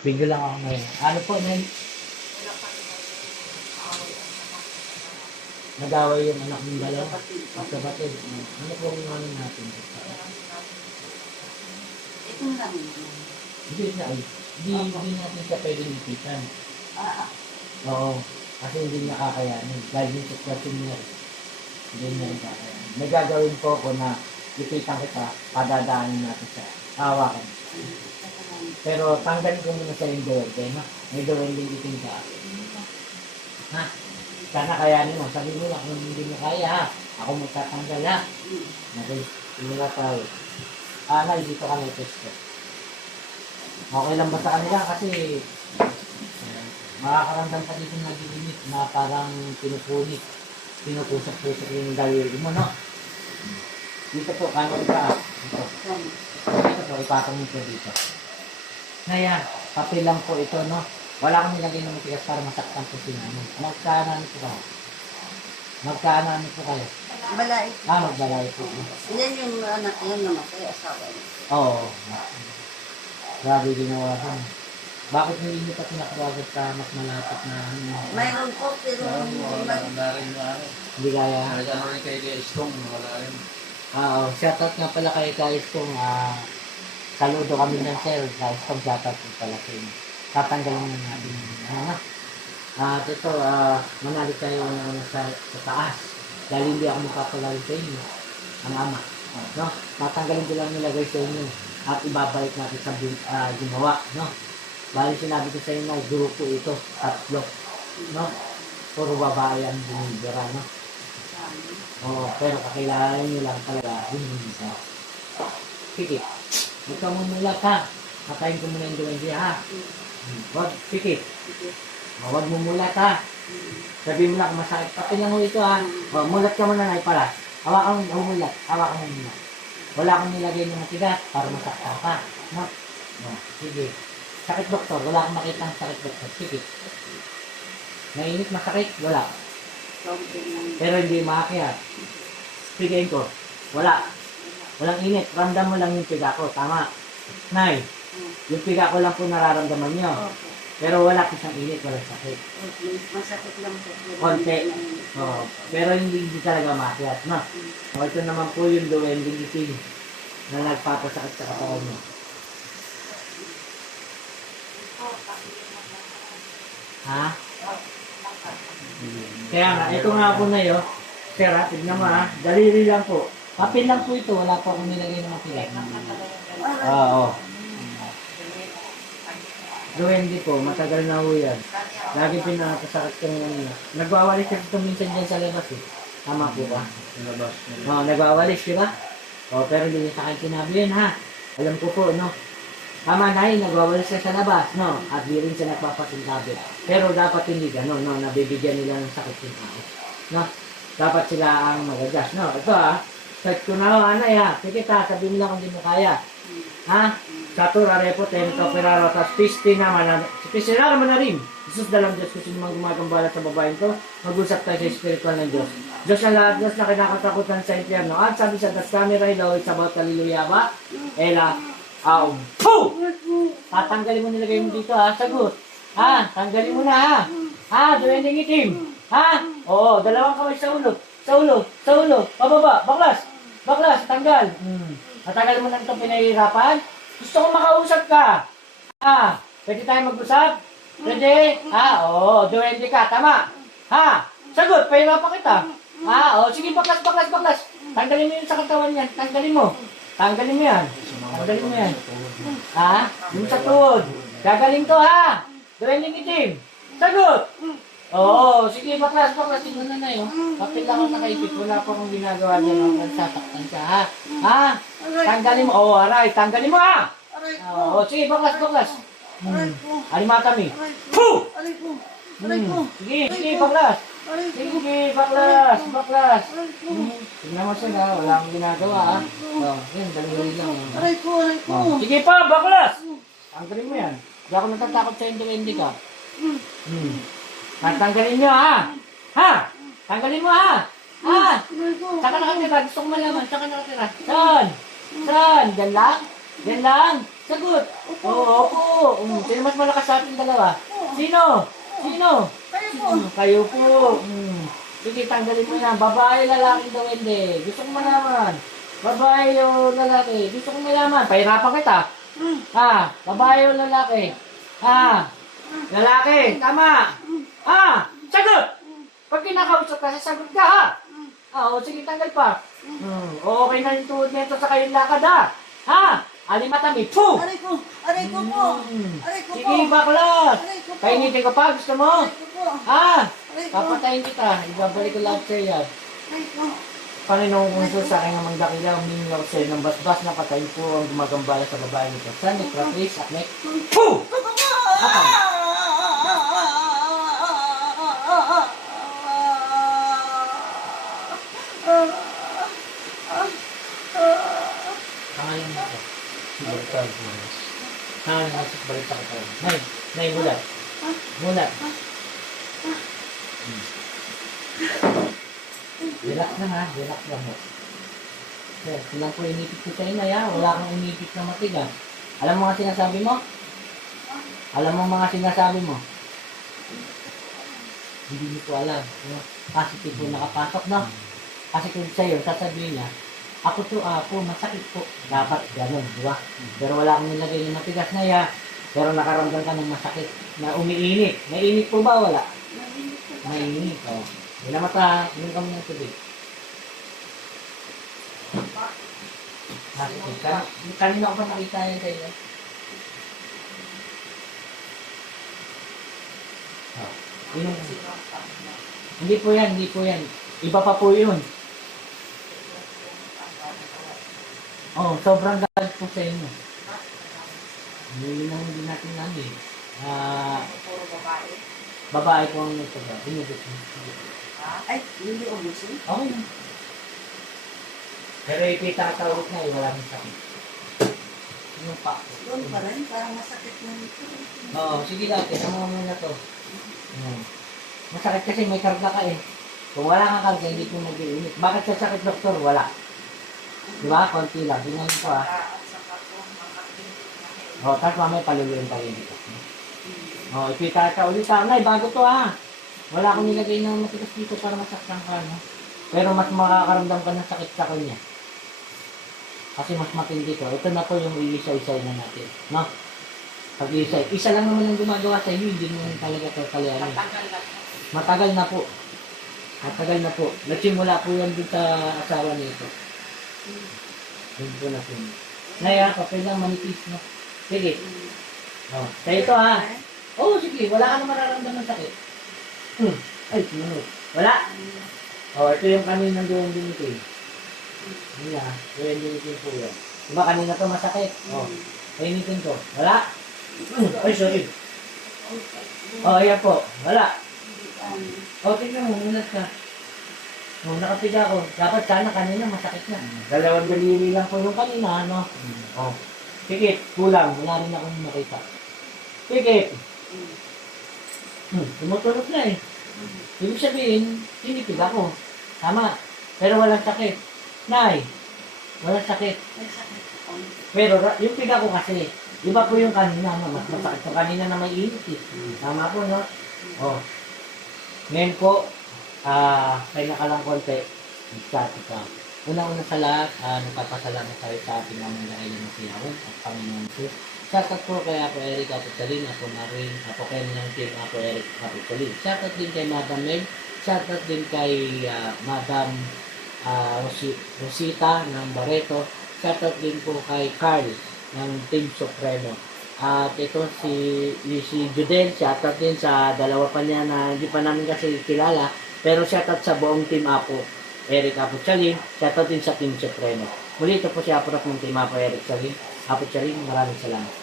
Bigyo lang ako ngayon. Ano po, Nay? Nag-away yung anak ng dalawa. Magkapatid. Ano po ang ano natin? Ito lang yun. Hindi na, hindi, hindi natin siya pwedeng ipitan. Ah, Oo. Kasi hindi niya kakayanin. Dahil yung sitwasyon niya. Hindi niya yung kakayanin. May gagawin po ko na ipitan kita, padadaanin natin sa hawakan. Pero tanggalin ko muna sa yung duwende, no? May duwende itin ka. Ha? Sana kayanin mo. Sabi mo lang kung hindi mo kaya, ha? Ako magtatanggal, ha? Okay, simula tayo. Ah, nay, dito ka na test ko. Okay lang ba sa kanila? Kasi eh, makakaramdam ka dito nagiginit na parang pinupunit. Pinupusak-pusak yung daliri mo, no? Dito po, kanan ka. Dito. Dito po, ipatong mo po dito. Ngayon, papel lang po ito, no? Wala kang nilagay ng matigas para masaktan po si nanay. Magkaanan po kayo? Magkaanan po kayo? Balay. Ah, magbalay po. Yan yung anak yun naman kay asawa niya. Oo. Grabe ginawa ko. Bakit hindi niyo pa pinakawagat sa mas malapit na ano? Mayroon po, pero Wala na rin na ano. Hindi kaya? Nagano rin kay Kuya Istong, wala rin. Ah, Oo. Shoutout nga pala kay Kais kung ah, saludo kami ng sir. Kais kong shoutout po. Tatanggalin na natin. Ano? At ito, ah, manalig tayo ng ano sa, sa taas. Dahil hindi ako magpapalali sa inyo. Ang ama. No? Tatanggalin ko lang nilagay sa inyo. At ibabalik natin sa ah, ginawa. No? Bali sinabi ko sa inyo na grupo ito. Tatlo. No? Puro babae ang binibira. No? Oo, pero kakilala nyo lang talaga yung isa. Sige. Huwag ka mumulat ha. Patayin ko muna yung duwende ha. Huwag, sige. O, Huwag mumulat ha. Sabi mo lang kung masakit. Pati lang mo ito ha. O, mulat ka muna na pala. Hawakan mo, humulat. Hawakan mo muna. Wala akong nilagay ng matigas para masaktan ka. No? O, sige. Sakit doktor. Wala akong makita ang sakit doktor. Sige. Nainit masakit? Wala. Pero hindi maakyat. Pigain ko. Wala. Walang init. Ramdam mo lang yung piga ko. Tama. Nay, yung piga ko lang po nararamdaman nyo. Okay. Pero wala po siyang init. Walang sakit. Okay. Masakit lang po. Konti. Oo. Pero hindi, hindi talaga maakyat. No? O, ito naman po yung duwending itim na nagpapasakit sa katawan mo. Ha? Kaya nga, ito nga po na yun. Sir, ha, tignan mo ha. Daliri lang po. Papel lang po ito. Wala pa akong nilagay ng matigas. Ah, Oo. Duwende po, matagal na ho yan. Lagi pinakasakit ko ng Nagwawalis kasi ito minsan dyan sa labas eh. Tama po ba? Nilabas. Oo, nagwawalis, di ba? Oo, pero hindi niya sa akin sinabi yun ha. Alam ko po, no? Tama na yun, nagwawalis ka sa labas, no? At di rin siya nagpapasintabi. Pero dapat hindi gano'n, no? Nabibigyan nila ng sakit yung tao. No? Dapat sila ang magagas, no? Ito ha, set ko na ho, anay ha. Sige ta, mo lang kung di mo kaya. Ha? Satura repo, tenito, peraro, tapos pisti naman, na, pisti na naman na rin. Jesus dalam Diyos, kung sino mang gumagambala sa babaeng to, mag-usap tayo sa spiritual ng Diyos. Diyos ang lahat, Diyos na kinakatakutan sa impyerno. At sabi sa das camera, ilaw, it's about hallelujah ba? Ela, aum, po! Tatanggalin mo nilagay mo dito ha, sagot. Ha, tanggalin mo na ha. Ha, duwending itim. Ha? Oo, dalawang kamay sa ulo. Sa ulo, sa ulo, pababa, baklas. Baklas, tanggal. Hmm. Natagal mo lang itong pinahihirapan? Gusto ko makausap ka. Ha? Pwede tayo mag-usap? Pwede? Ha? Oo, duwende ka, tama. Ha? Sagot, pahirapan kita. Ha? Oo, sige, baklas, baklas, baklas. Tanggalin mo yun sa katawan yan. Tanggalin mo. Tanggalin mo yan. Tanggalin mo yan. Ha? Yung sa tuhod. Gagaling to ha. Duwending itim. Sagot. Oo, sige, baklas, baklas. Tingnan na na yun. Kapit lang ako nakaipit. Wala pa akong ginagawa dyan. Ang nagsasaktan ka, ha? Ha? Tanggalin mo. Oo, aray. Tanggalin mo, ha? Aray ko. Oo, sige, baklas, baklas. Aray ko. Alimata mi. Puh! Aray ko. Aray ko. Sige, sige, baklas. Sige, baklas, baklas. Tingnan mo sila. Wala akong ginagawa, ha? Oo, yan, dali lang. Aray ko. Aray ko. Sige pa, baklas! Tanggalin mo yan. Hindi ako natatakot sa hindi hindi ka. Hmm. Tatanggalin nyo, ha? Ha? Tanggalin mo, ha? Ha? Saka nakatira. Gusto ko malaman. Saka nakatira. Saan? Saan? Diyan lang? Yan lang. Sagot. Oo, opo. Mm, sino mas malakas sa ating dalawa? Sino? Sino? Kayo po. Mm, kayo po. Mm. Sige, tanggalin mo yan. Babae, lalaki daw hindi. Gusto ko malaman. Babae o lalaki. Gusto ko malaman. Pahirapan kita. Mm. Ah, babae o lalaki? Ah, lalaki. Tama. Ah, sagot. Pag kinakausap ka, sasagot ka ha. Ah, o sige, tanggal pa. Hmm, o, okay na yung tuhod nito sa kayong lakad ha. Ha? Alimatami. Puh! Aray ko. Aray ko po. Hmm. Aray ko po. Sige, baklas. Aray ko po. Kainitin ka pa. Gusto mo? Aray ko po. Aray ko. papatayin kita. Ibabalik ko lahat sa'yo yan. Aray ko. Panginoong kung sa akin namang dakila, humingi ako sa'yo ng basbas na patayin po ang gumagambala sa babae nito. Sa Necratis at Nec... Puh! Apa? Pangalan mo ko. Baliktad mo. Pangalan mo sa balik sa katawan. Nay, nay, mulat. Mulat. Hmm. Relax lang ha, relax lang mo. Sir, silang po inipit ko sa inay ha, wala kang inipit na matigas. Alam mo mga sinasabi mo? Alam mo mga sinasabi mo? Hindi mo po alam. Positive po nakapasok, no? Kasi kung sa'yo, sasabihin niya, ako to, apo, masakit po. Dapat ganun, di ba? Pero wala kang nilagay ng matigas na ya. Pero nakaramdam ka ng masakit na umiinit. Mainit po ba? Wala. Mainit. Oh. Hindi na mata, hindi kami ng tubig. Positive ka. Kanina ko pa nakita yan sa iyo. Oh. Yun Hindi po yan, hindi po yan. Iba pa po yun. Oh, sobrang galit po sa inyo. Hindi na hindi natin ano eh. Ah, babae po ang nagsaga. Mo. Ay, hindi ubusin. Okay lang. Pero ipita ka tawag na eh, wala nang sakit. Yung pa. Doon pa rin, parang masakit na ito. Oo, sige dati, sama mo na to. Ayan. Masakit kasi may karga ka eh. Kung wala kang karga, hindi ko nag-iinit. Bakit sa sakit, doktor? Wala. Di ba? Konti lang. Tingnan mo to ah. O, tapos mamaya paluluin tayo dito. O, ipita ka ulit ah. Nay, bago to ah. Wala akong nilagay ng matigas dito para masaktan ka, no? Pero mas makakaramdam ka ng sakit sa kanya. Kasi mas matindi to. Ito na po yung iisa-isay na natin. No? Pag isa, isa lang naman ang gumagawa sa inyo, hindi naman talaga to kalayanin. Matagal na po. Matagal na po. Nagsimula po yan dito sa asawa nito. Yun po na po. Naya, papel lang manipis, no? Sige. Oh, sa ito ha. Oo, oh, sige. Wala ka na mararamdaman sakit. Hmm. Ay, sinunod. Wala. Oh, ito yung kaninang doon dinito eh. Yun na. Doon dinito po yan. Diba kanina to masakit? Oh. Painitin ko. Wala. Hmm. Ay, sorry. Oh, ayan po. Wala. O, tingnan mo, mulat ka. Nung nakapiga ako, dapat sana kanina masakit na. Dalawang daliri lang po yung kanina, ano? O, pikit, kulang, wala rin akong makita. Pikit, hmm, tumutulog na eh. Ibig sabihin, tinipid ako. Tama, pero walang sakit. Nay, walang sakit. Pero yung piga ko kasi, iba po yung kanina, no? mas masakit yung kanina na may init eh. Tama po, no? Oh. Ngayon po, ah, kaya ka lang konti, excited ka. Una-una sa lahat, ah, nagpapasalamat tayo sa ating mga nilailan ng siyawan at Panginoon Diyos. Shoutout po kay Apo Eric Apocalin, ako na rin, Apo Ken ng team Apo Eric Apocalin. Shoutout din kay Madam Meg, shoutout din kay ah, Madam ah, Rosi- Rosita ng Barreto, shoutout din po kay Carl ng Team Supremo. At ito si, si Judel, shoutout din sa dalawa pa niya na hindi pa namin kasi kilala. Pero shoutout sa buong Team Apo, Eric Apo Chalin, shoutout din sa Team Supremo. Muli ito po si Apo Rap ng Team Apo Eric Chalin. Apo Chalin, maraming salamat.